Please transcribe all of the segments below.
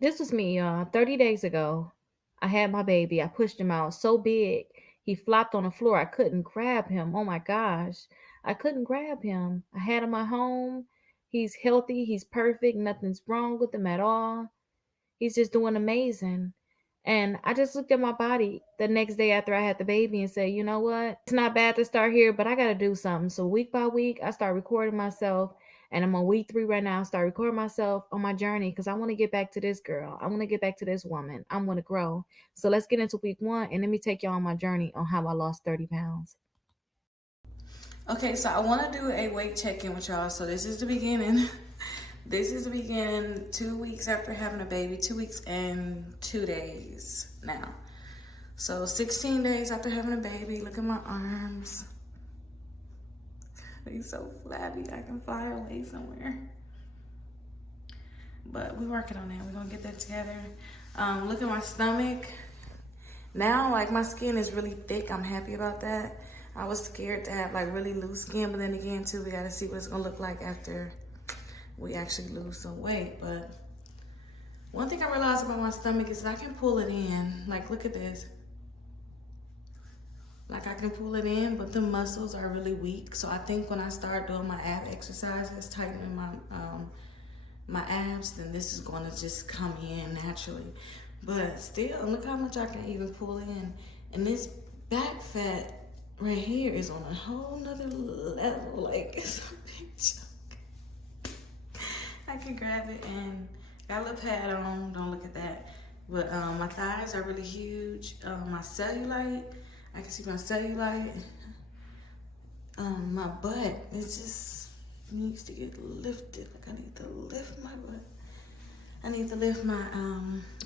This was me, y'all. 30 days ago, I had my baby. I pushed him out so big. He flopped on the floor. I couldn't grab him. Oh my gosh. I couldn't grab him. I had him at home. He's healthy. He's perfect. Nothing's wrong with him at all. He's just doing amazing. And I just looked at my body the next day after I had the baby and said, you know what? It's not bad to start here, but I got to do something. So week by week, I start recording myself. And I'm on week 3 right now. I start recording myself on my journey because I want to get back to this girl. I want to get back to this woman. I want to grow. So let's get into week 1 and let me take y'all on my journey on how I lost 30 pounds. Okay, so I want to do a weight check-in with y'all. So this is the beginning. This is the beginning, 2 weeks after having a baby, 2 weeks and 2 days now. So 16 days after having a baby. Look at my arms. They're so flabby. I can fly away somewhere. But we're working on that. We're gonna get that together. Look at my stomach. Now, like, my skin is really thick. I'm happy about that. I was scared to have like really loose skin, but then again too, we gotta see what it's gonna look like after we actually lose some weight. But one thing I realized about my stomach is that I can pull it in. Like, look at this. Like, I can pull it in, but the muscles are really weak. So I think when I start doing my ab exercises, tightening my abs, then this is gonna just come in naturally. But still, look how much I can even pull in. And this back fat right here is on a whole nother level. Like, it's a big chunk. I can grab it and got a little pad on. Don't look at that. But my thighs are really huge. My cellulite, I can see my cellulite. My butt, it just needs to get lifted. Like, I need to lift my butt. I need to lift my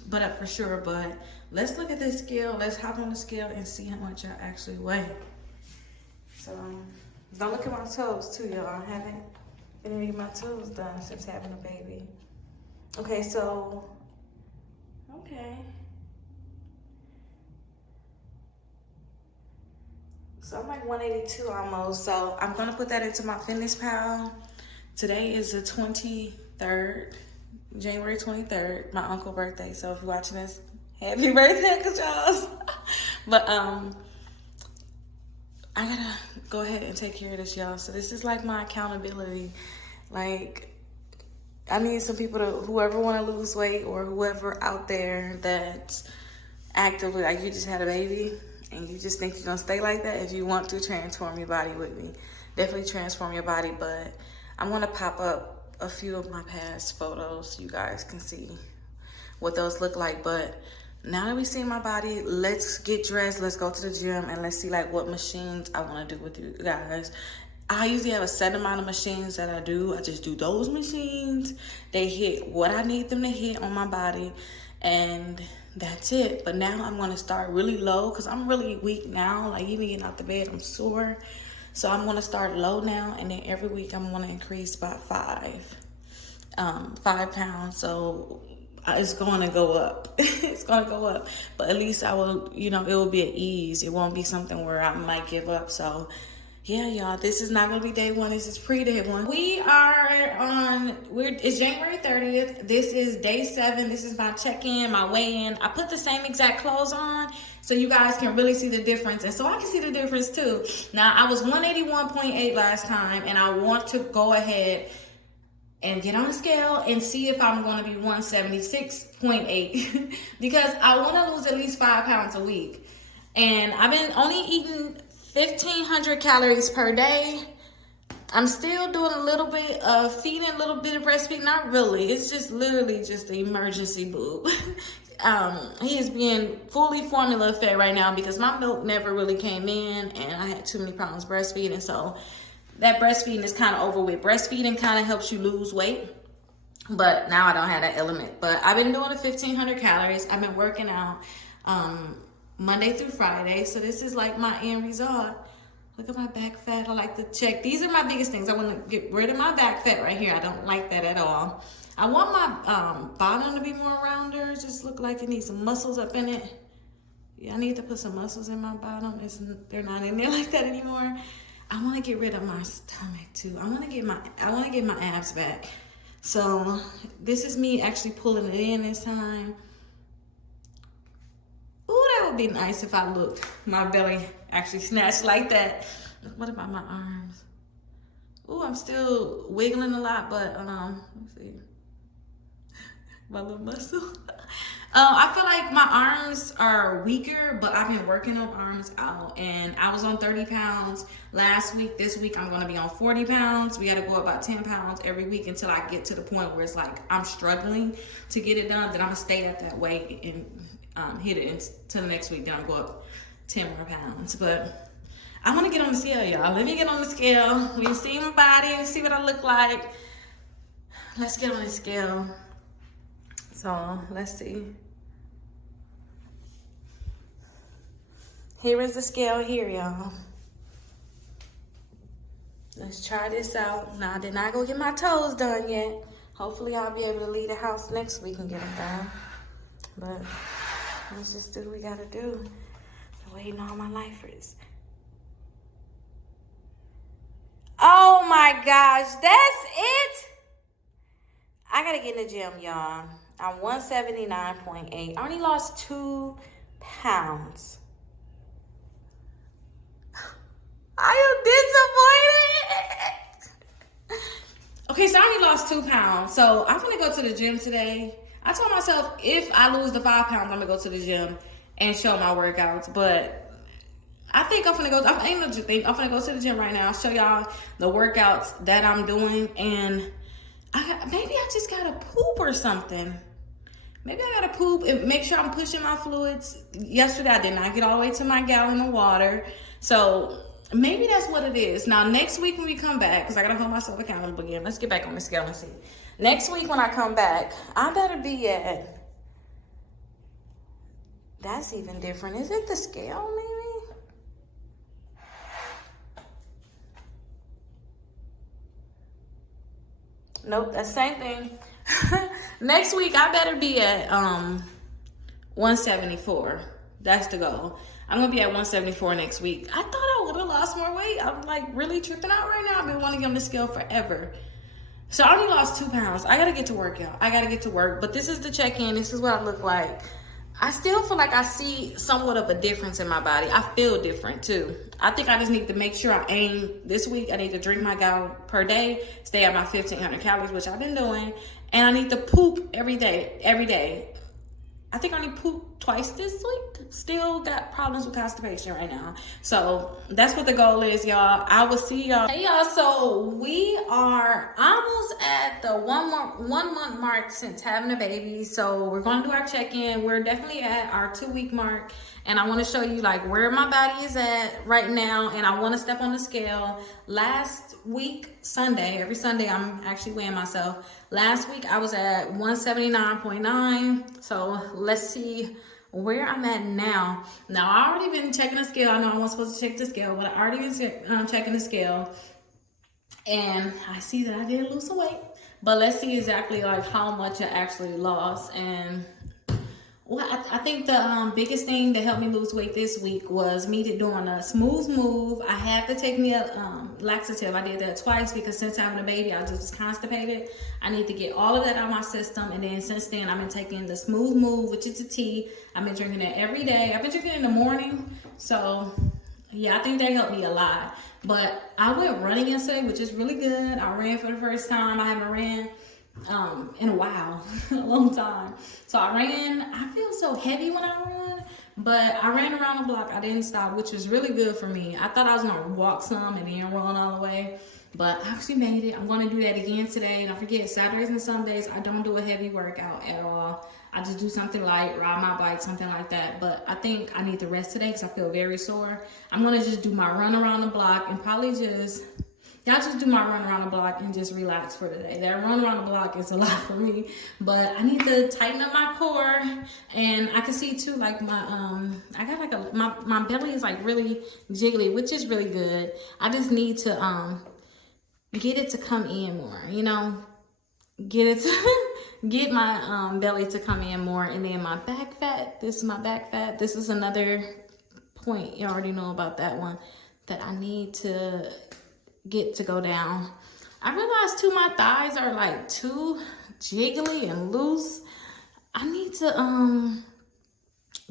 butt up for sure. But let's look at this scale. Let's hop on the scale and see how much I actually weigh. So don't look at my toes too, y'all. I haven't been able to get my toes done since having a baby. Okay, so okay. So I'm like 182 almost. So I'm gonna put that into my Fitness Pal. Today is the 23rd, January 23rd, my uncle's birthday. So if you're watching this, happy birthday, Uncle Charles. But I gotta go ahead and take care of this, y'all. So this is like my accountability. Like, I need some people to, whoever want to lose weight or whoever out there that's actively, like, you just had a baby and you just think you're gonna stay like that. If you want to transform your body with me, definitely transform your body. But I'm gonna pop up a few of my past photos so you guys can see what those look like. But now that we see my body, let's get dressed, let's go to the gym, and let's see like what machines I want to do with you guys. I usually have a set amount of machines that I do. I just do those machines. They hit what I need them to hit on my body, and that's it. But now I'm going to start really low because I'm really weak now. Like, even getting out the bed, I'm sore. So I'm going to start low now, and then every week I'm going to increase by 5 pounds. So it's going to go up. It's going to go up. But at least I will, it will be at ease. It won't be something where I might give up. So yeah, y'all, this is not going to be day 1. This is pre-day 1. It's January 30th. This is day 7. This is my check-in, my weigh-in. I put the same exact clothes on so you guys can really see the difference. And so I can see the difference too. Now, I was 181.8 last time, and I want to go ahead and get on the scale and see if I'm going to be 176.8 because I want to lose at least 5 pounds a week. And I've been only eating 1,500 calories per day. I'm still doing a little bit of feeding, a little bit of breastfeeding. Not really. It's just literally just the emergency boob. He is being fully formula fed right now because my milk never really came in and I had too many problems breastfeeding. So that breastfeeding is kind of over with. Breastfeeding kind of helps you lose weight, but now I don't have that element. But I've been doing the 1,500 calories. I've been working out Monday through Friday. So this is like my end result. Look at my back fat. I like to check. These are my biggest things. I want to get rid of my back fat right here. I don't like that at all. I want my bottom to be more rounder. Just look like it needs some muscles up in it. Yeah, I need to put some muscles in my bottom. They're not in there like that anymore. I want to get rid of my stomach too. I want to get my abs back. So this is me actually pulling it in this time. Ooh, that would be nice if I looked. My belly actually snatched like that. What about my arms? Ooh, I'm still wiggling a lot, but let's see. My little muscle. I feel like my arms are weaker, but I've been working on arms out, and I was on 30 pounds last week. This week I'm going to be on 40 pounds. We got to go about 10 pounds every week until I get to the point where it's like I'm struggling to get it done. Then I'm going to stay at that weight and hit it until the next week. Then I'll go up 10 more pounds. But I want to get on the scale, y'all. Let me get on the scale. We see my body, see what I look like. Let's get on the scale. So let's see. Here is the scale here, y'all. Let's try this out. Now, I did not go get my toes done yet. Hopefully, I'll be able to leave the house next week and get them done. But let's just do what we gotta do. I'm waiting on my lifers. Oh my gosh, that's it? I gotta get in the gym, y'all. I'm 179.8. I only lost 2 pounds. I am disappointed. Okay, so I only lost 2 pounds. So I'm gonna go to the gym today. I told myself if I lose the 5 pounds, I'm gonna go to the gym and show my workouts. But I think I'm gonna go. I'm gonna go to the gym right now. I'll show y'all the workouts that I'm doing, and maybe I just gotta poop or something. Maybe I gotta poop and make sure I'm pushing my fluids. Yesterday I did not get all the way to my gallon of water, so maybe that's what it is. Now next week when we come back, because I gotta hold myself accountable again. Let's get back on the scale and see. Next week when I come back, I better be at. That's even different. Is it the scale maybe? Nope, that's the same thing. Next week, I better be at 174. That's the goal. I'm going to be at 174 next week. I thought I would have lost more weight. I'm like really tripping out right now. I've been wanting to get on the scale forever. So I only lost 2 pounds. I got to get to work, y'all. I got to get to work. But this is the check-in. This is what I look like. I still feel like I see somewhat of a difference in my body. I feel different too. I think I just need to make sure I aim this week. I need to drink my gallon per day, stay at my 1,500 calories, which I've been doing. And I need to poop every day. I think I only pooped twice this week. Still got problems with constipation right now. So that's what the goal is, y'all. I will see y'all. Hey, y'all. So we are almost at the 1 month mark since having a baby. So we're going to do our check-in. We're definitely at our 2-week mark. And I want to show you like where my body is at right now. And I want to step on the scale. Last week, Sunday, every Sunday, I'm actually weighing myself. Last week, I was at 179.9. So let's see where I'm at now. Now, I already been checking the scale. I know I wasn't supposed to check the scale, but I already been checking the scale. And I see that I did lose some weight. But let's see exactly like how much I actually lost. And well, I think the biggest thing that helped me lose weight this week was me doing a smooth move. I had to take me a laxative. I did that twice because since having a baby, I just was constipated. I need to get all of that out of my system. And then since then, I've been taking the smooth move, which is a tea. I've been drinking it every day. I've been drinking it in the morning. So yeah, I think that helped me a lot. But I went running yesterday, which is really good. I ran for the first time. I haven't ran in a while, a long time. So I ran. I feel so heavy when I run, but I ran around the block. I didn't stop, which was really good for me. I thought I was gonna walk some and then run all the way, but I actually made it. I'm gonna do that again today. Don't forget, Saturdays and Sundays, I don't do a heavy workout at all. I just do something light, ride my bike, something like that. But I think I need to rest today because I feel very sore. I'm gonna just do my run around the block and probably y'all just do my run around the block and just relax for today. That run around the block is a lot for me, but I need to tighten up my core. And I can see too, like I got like my belly is like really jiggly, which is really good. I just need to get it to come in more, you know, get my belly to come in more. And then my back fat, this is my back fat. This is another point, you already know about that one, that I need to get to go down. I realized too my thighs are like too jiggly and loose. I need to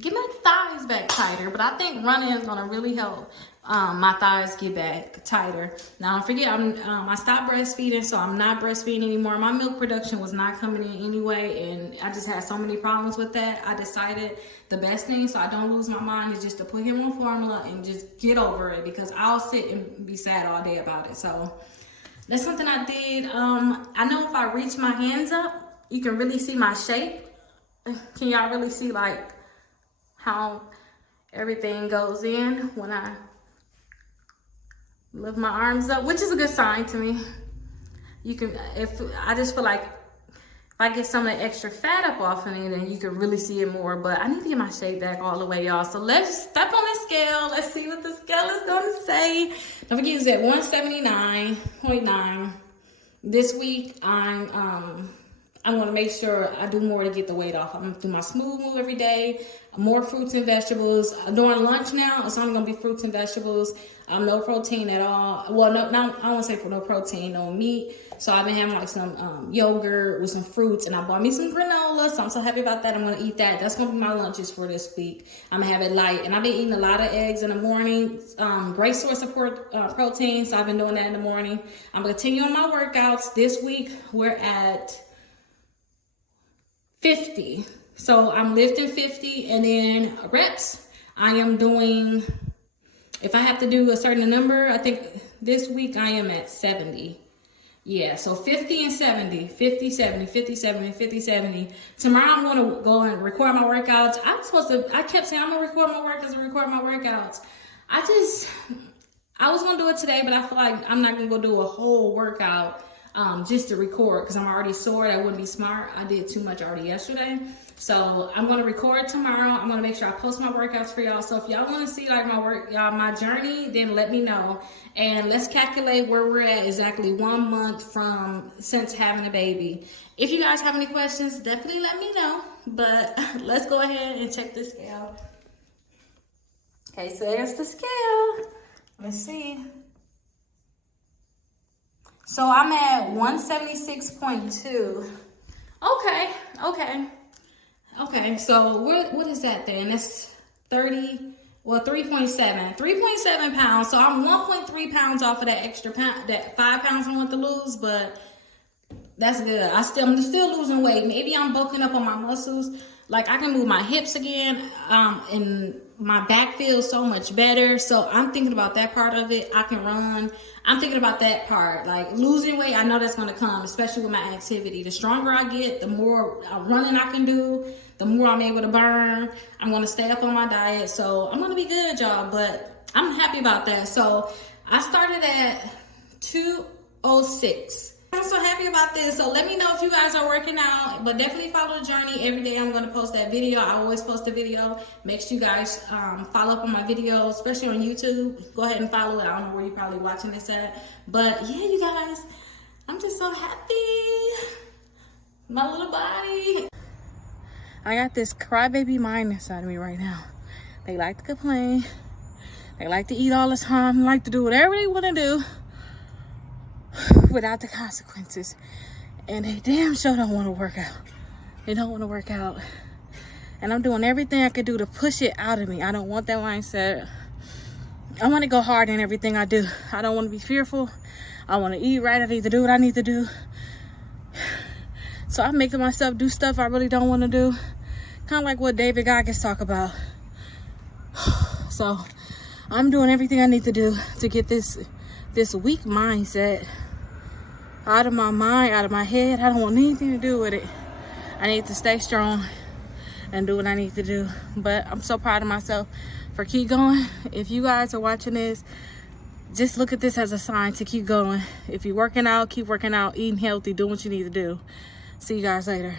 get my thighs back tighter, but I think running is gonna really help my thighs get back tighter. Now don't forget, I stopped breastfeeding, so I'm not breastfeeding anymore. My milk production was not coming in anyway, and I just had so many problems with that. I decided the best thing, so I don't lose my mind, is just to put him on formula and just get over it, because I'll sit and be sad all day about it. So that's something I did. I know if I reach my hands up, you can really see my shape. Can y'all really see like how everything goes in when I lift my arms up, which is a good sign to me. You can, if I just feel like if I get some of the extra fat up off of it, then you can really see it more. But I need to get my shape back all the way, y'all. So let's step on the scale. Let's see what the scale is gonna say. Don't forget, it's at 179.9. This week I'm gonna make sure I do more to get the weight off. I'm gonna do my smooth move every day, more fruits and vegetables. During lunch now, it's only gonna be fruits and vegetables. No protein at all. Well, no, I won't say for no protein, no meat. So I've been having like some yogurt with some fruits, and I bought me some granola. So I'm so happy about that. I'm gonna eat that. That's gonna be my lunches for this week. I'm gonna have it light, and I've been eating a lot of eggs in the morning. Great source of protein. So I've been doing that in the morning. I'm gonna continue on my workouts. This week we're at 50. So I'm lifting 50, and then reps I am doing, if I have to do a certain number, I think this week I am at 70. Yeah, so 50 and 70, 50, 70, 50, 70, 50, 70. Tomorrow I'm going to go and record my workouts. I kept saying I'm going to record my workouts. I was going to do it today, but I feel like I'm not going to go do a whole workout just to record, because I'm already sore. That wouldn't be smart. I did too much already yesterday. So I'm going to record tomorrow. I'm going to make sure I post my workouts for y'all. So if y'all want to see like my journey, then let me know. And let's calculate where we're at exactly 1 month since having a baby. If you guys have any questions, definitely let me know. But let's go ahead and check the scale. Okay, so there's the scale. Let's see. So I'm at 176.2. Okay, so what is that then? That's 3.7 pounds. So I'm 1.3 pounds off of that extra pound, that 5 pounds I want to lose, but that's good. I'm still losing weight. Maybe I'm bulking up on my muscles. Like I can move my hips again, and my back feels so much better. So I'm thinking about that part of it. I can run. I'm thinking about that part. Like losing weight, I know that's going to come, especially with my activity. The stronger I get, the more running I can do, the more I'm able to burn. I'm going to stay up on my diet. So I'm going to be good, y'all. But I'm happy about that. So I started at 206. I'm so happy about this. So let me know if you guys are working out, but definitely follow the journey. Every day I'm going to post that video. I always post a video. Make sure you guys follow up on my videos, especially on YouTube. Go ahead and follow it. I don't know where you're probably watching this at, but yeah, you guys, I'm just so happy. My little body. I got this crybaby mind inside of me right now. They like to complain. They like to eat all the time. They like to do whatever they want to do without the consequences, and they damn sure don't want to work out. They don't want to work out, and I'm doing everything I could do to push it out of me. I don't want that mindset. I want to go hard in everything I do. I don't want to be fearful. I want to eat right. I need to do what I need to do. So I'm making myself do stuff I really don't want to do, kind of like what David Goggins talk about. So I'm doing everything I need to do to get this weak mindset out of my mind, out of my head. I don't want anything to do with it. I need to stay strong and do what I need to do. But I'm so proud of myself for keep going. If you guys are watching this, just look at this as a sign to keep going. If you're working out, keep working out, eating healthy, doing what you need to do. See you guys later.